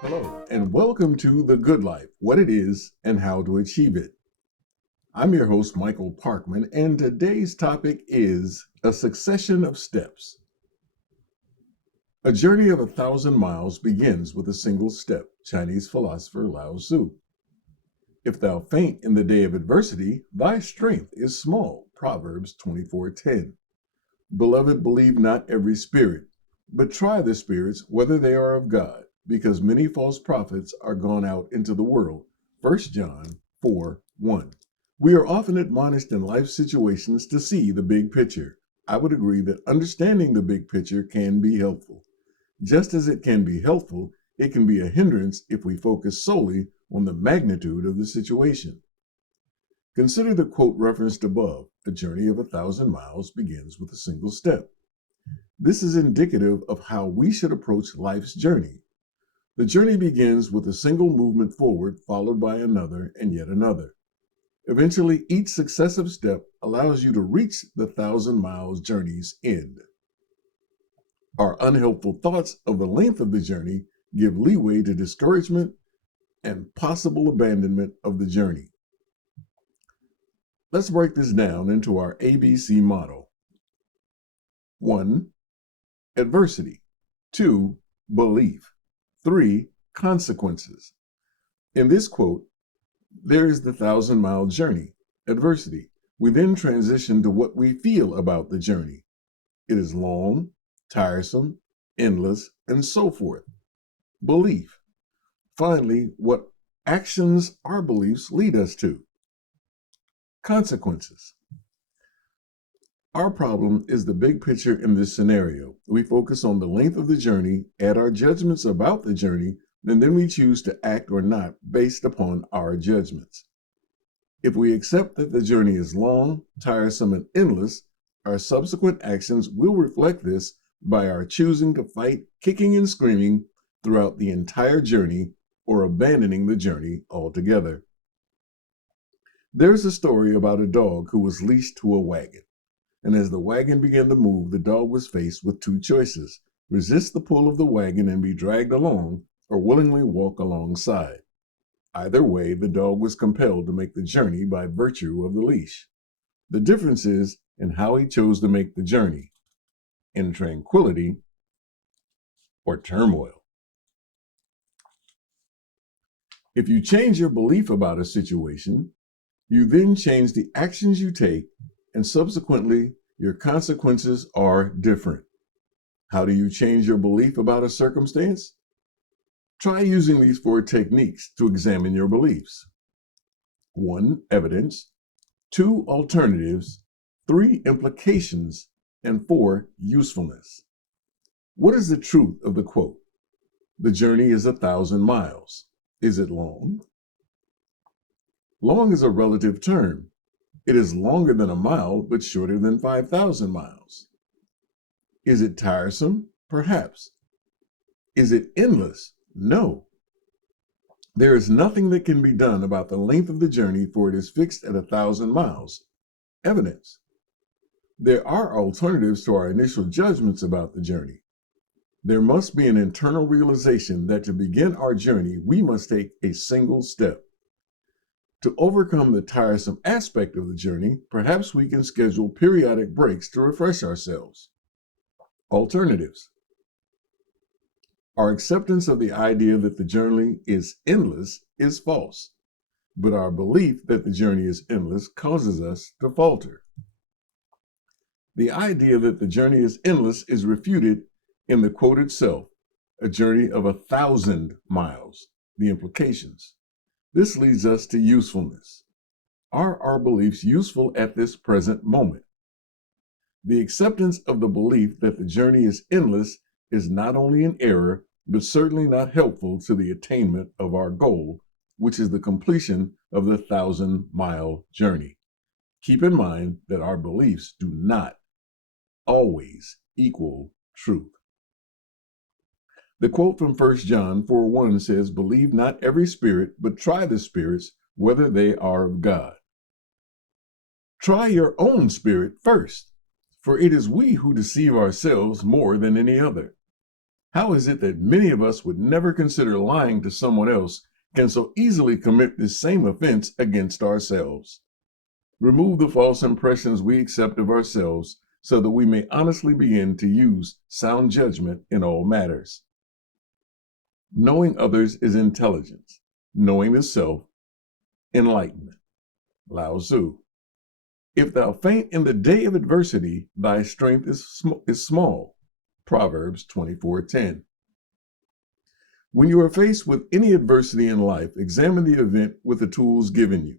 Hello, and welcome to The Good Life, What It Is and How to Achieve It. I'm your host, Michael Parkman, and today's topic is a succession of steps. A journey of 1,000 miles begins with a single step, Chinese philosopher Lao Tzu. If thou faint in the day of adversity, thy strength is small, Proverbs 24:10. Beloved, believe not every spirit, but try the spirits whether they are of God, because many false prophets are gone out into the world. 1 John 4:1. We are often admonished in life situations to see the big picture. I would agree that understanding the big picture can be helpful. Just as it can be helpful, it can be a hindrance if we focus solely on the magnitude of the situation. Consider the quote referenced above: a journey of 1,000 miles begins with a single step. This is indicative of how we should approach life's journey. The journey begins with a single movement forward, followed by another and yet another. Eventually, each successive step allows you to reach the 1,000 miles journey's end. Our unhelpful thoughts of the length of the journey give leeway to discouragement and possible abandonment of the journey. Let's break this down into our ABC model. 1. Adversity. 2. Belief. 3. Consequences. In this quote, there is the 1,000-mile journey, adversity. We then transition to what we feel about the journey. It is long, tiresome, endless, and so forth. Belief. Finally, what actions our beliefs lead us to. Consequences. Our problem is the big picture in this scenario. We focus on the length of the journey, add our judgments about the journey, and then we choose to act or not based upon our judgments. If we accept that the journey is long, tiresome, and endless, our subsequent actions will reflect this by our choosing to fight, kicking and screaming throughout the entire journey or abandoning the journey altogether. There's a story about a dog who was leashed to a wagon. And as the wagon began to move, the dog was faced with two choices: resist the pull of the wagon and be dragged along, or willingly walk alongside. Either way, the dog was compelled to make the journey by virtue of the leash. The difference is in how he chose to make the journey, in tranquility or turmoil. If you change your belief about a situation, you then change the actions you take, and subsequently, your consequences are different. How do you change your belief about a circumstance? Try using these 4 techniques to examine your beliefs. 1. Evidence. 2. Alternatives. 3. Implications. And 4. Usefulness. What is the truth of the quote? The journey is 1,000 miles. Is it long? Long is a relative term. It is longer than a mile, but shorter than 5,000 miles. Is it tiresome? Perhaps. Is it endless? No. There is nothing that can be done about the length of the journey, for it is fixed at 1,000 miles. Evidence. There are alternatives to our initial judgments about the journey. There must be an internal realization that to begin our journey, we must take a single step. To overcome the tiresome aspect of the journey, perhaps we can schedule periodic breaks to refresh ourselves. Alternatives. Our acceptance of the idea that the journey is endless is false, but our belief that the journey is endless causes us to falter. The idea that the journey is endless is refuted in the quote itself, a journey of 1,000 miles, the implications. This leads us to usefulness. Are our beliefs useful at this present moment? The acceptance of the belief that the journey is endless is not only an error, but certainly not helpful to the attainment of our goal, which is the completion of the 1,000-mile journey. Keep in mind that our beliefs do not always equal truth. The quote from 1 John 4:1 says, "Believe not every spirit, but try the spirits, whether they are of God." Try your own spirit first. For it is we who deceive ourselves more than any other. How is it that many of us would never consider lying to someone else can so easily commit this same offense against ourselves? Remove the false impressions we accept of ourselves so that we may honestly begin to use sound judgment in all matters. Knowing others is intelligence. Knowing the self, enlightenment. Lao Tzu. If thou faint in the day of adversity, thy strength is small. Proverbs 24:10. When you are faced with any adversity in life, examine the event with the tools given you.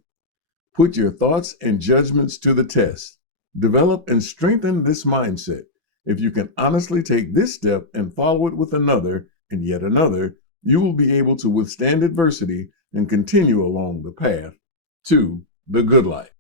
Put your thoughts and judgments to the test. Develop and strengthen this mindset. If you can honestly take this step and follow it with another and yet another, you will be able to withstand adversity and continue along the path to the good life.